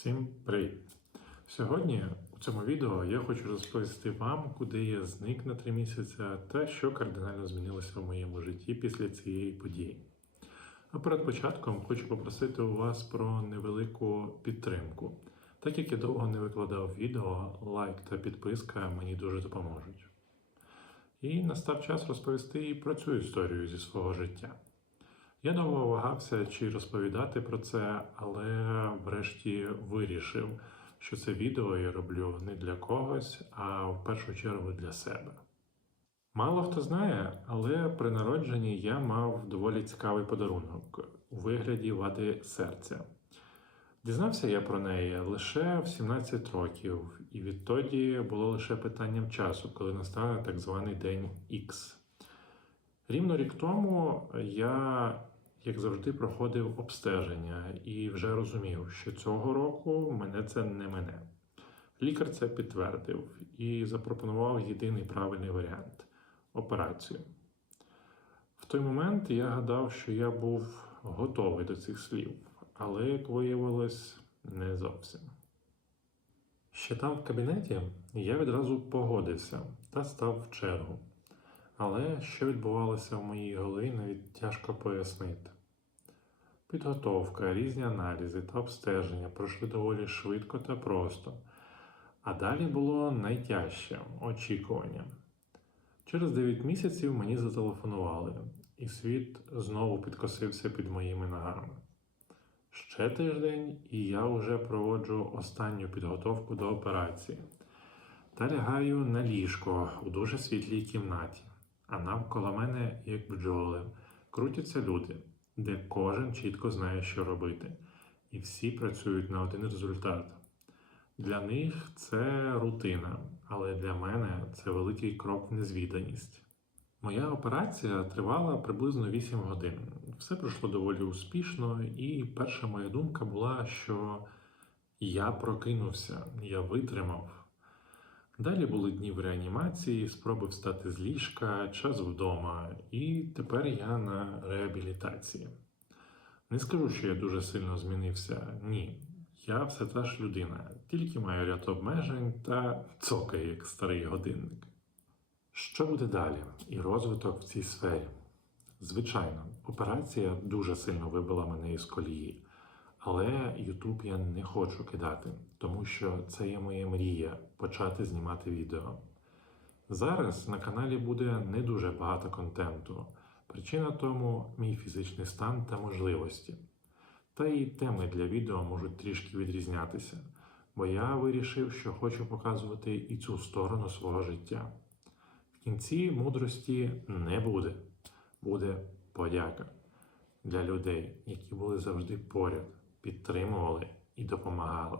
Всім привіт! Сьогодні у цьому відео я хочу розповісти вам, куди я зник на три місяці та що кардинально змінилося в моєму житті після цієї події. А перед початком хочу попросити у вас про невелику підтримку. Так як я довго не викладав відео, лайк та підписка мені дуже допоможуть. І настав час розповісти і про цю історію зі свого життя. Я довго вагався, чи розповідати про це, але врешті вирішив, що це відео я роблю не для когось, а в першу чергу для себе. Мало хто знає, але при народженні я мав доволі цікавий подарунок у вигляді вади серця. Дізнався я про неї лише в 17 років, і відтоді було лише питанням часу, коли настане так званий день Х. Рівно рік тому я, як завжди, проходив обстеження і вже розумів, що цього року мене це не мене. Лікар це підтвердив і запропонував єдиний правильний варіант операцію. В той момент я гадав, що я був готовий до цих слів, але, як виявилось, не зовсім. Ще там в кабінеті я відразу погодився та став в чергу. Але що відбувалося в моїй голові, навіть тяжко пояснити. Підготовка, різні аналізи та обстеження пройшли доволі швидко та просто, а далі було найтяжче очікування. Через 9 місяців мені зателефонували, і світ знову підкосився під моїми ногами. Ще тиждень, і я вже проводжу останню підготовку до операції та лягаю на ліжко у дуже світлій кімнаті а навколо мене, як бджоли, крутяться люди, де кожен чітко знає, що робити, і всі працюють на один результат. Для них це рутина, але для мене це великий крок в незвіданість. Моя операція тривала приблизно 8 годин. Все пройшло доволі успішно, і перша моя думка була, що я прокинувся, я витримав. Далі були дні в реанімації, спроби встати з ліжка, час вдома, і тепер я на реабілітації. Не скажу, що я дуже сильно змінився. Ні. Я все та ж людина, тільки маю ряд обмежень та цокає як старий годинник. Що буде далі? І розвиток в цій сфері? Звичайно, операція дуже сильно вибила мене із колії. Але YouTube я не хочу кидати, тому що це є моя мрія почати знімати відео. Зараз на каналі буде не дуже багато контенту. Причина тому мій фізичний стан та можливості. Та і теми для відео можуть трішки відрізнятися, бо я вирішив, що хочу показувати і цю сторону свого життя. В кінці мудрості не буде, буде подяка для людей, які були завжди поряд підтримували і допомагали.